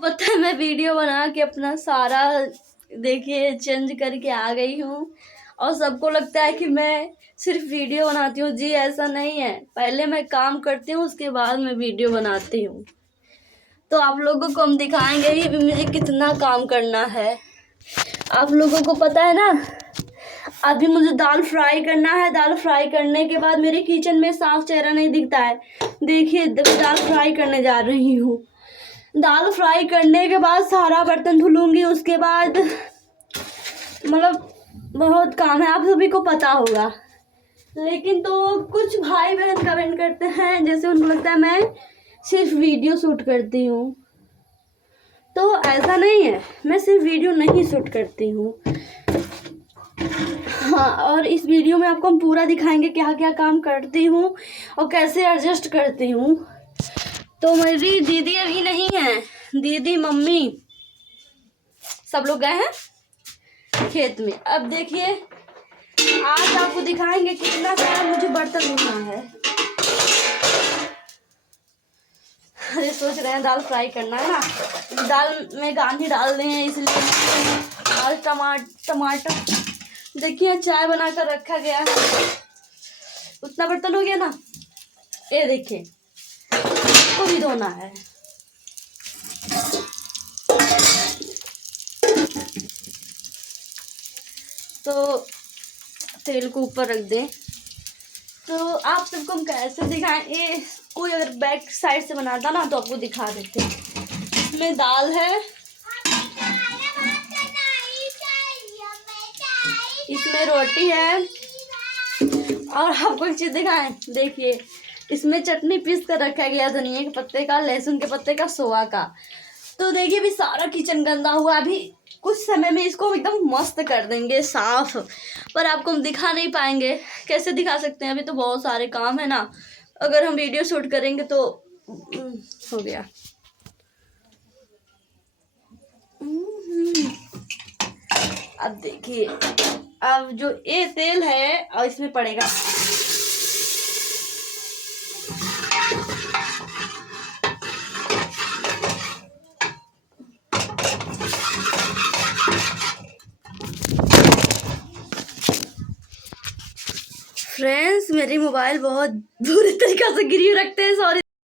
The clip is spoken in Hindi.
पता है मैं वीडियो बना के अपना सारा देखिए चेंज करके आ गई हूँ और सबको लगता है कि मैं सिर्फ वीडियो बनाती हूँ। जी ऐसा नहीं है, पहले मैं काम करती हूँ उसके बाद मैं वीडियो बनाती हूँ। तो आप लोगों को हम दिखाएंगे ही भी मुझे कितना काम करना है। आप लोगों को पता है ना, अभी मुझे दाल फ्राई करना है। दाल फ्राई करने के बाद मेरे किचन में साफ चेहरा नहीं दिखता है। देखिए दाल फ्राई करने जा रही हूँ। दाल फ्राई करने के बाद सारा बर्तन धुलूंगी, उसके बाद मतलब बहुत काम है, आप सभी को पता होगा। लेकिन तो कुछ भाई बहन कमेंट करते हैं जैसे उनको लगता है मैं सिर्फ वीडियो शूट करती हूँ। तो ऐसा नहीं है, मैं सिर्फ वीडियो नहीं शूट करती हूँ। हाँ, और इस वीडियो में आपको हम पूरा दिखाएंगे क्या क्या काम करती हूँ और कैसे एडजस्ट करती हूँ। तो मेरी दीदी अभी नहीं है, दीदी मम्मी सब लोग गए हैं खेत में। अब देखिए आज आपको दिखाएंगे कितना सारा मुझे बर्तन धोना है। अरे सोच रहे हैं दाल फ्राई करना है ना, दाल में गांधी डाल दें हैं इसलिए। और टमाटर देखिए चाय बनाकर रखा गया है। उतना बर्तन हो गया ना, ये देखिए इसको भी धोना है। तो तेल को ऊपर रख दें। तो आप सबको हम कैसे दिखाएं, ये कोई अगर बैक साइड से बनाता ना तो आपको दिखा देते। इसमें दाल है, इसमें रोटी है, और आपको एक चीज दिखाएं, देखिए इसमें चटनी पीस कर रखा गया, धनिया के पत्ते का, लहसुन के पत्ते का, सोया का। तो देखिए अभी सारा किचन गंदा हुआ, अभी कुछ समय में इसको हम एकदम मस्त कर देंगे साफ, पर आपको हम दिखा नहीं पाएंगे। कैसे दिखा सकते हैं, अभी तो बहुत सारे काम है ना, अगर हम वीडियो शूट करेंगे तो हो गया। अब देखिए, अब जो ये तेल है और इसमें पड़ेगा फ्रेंड्स, मेरी मोबाइल बहुत बुरी तरीका से गिरी रखते हैं, सॉरी।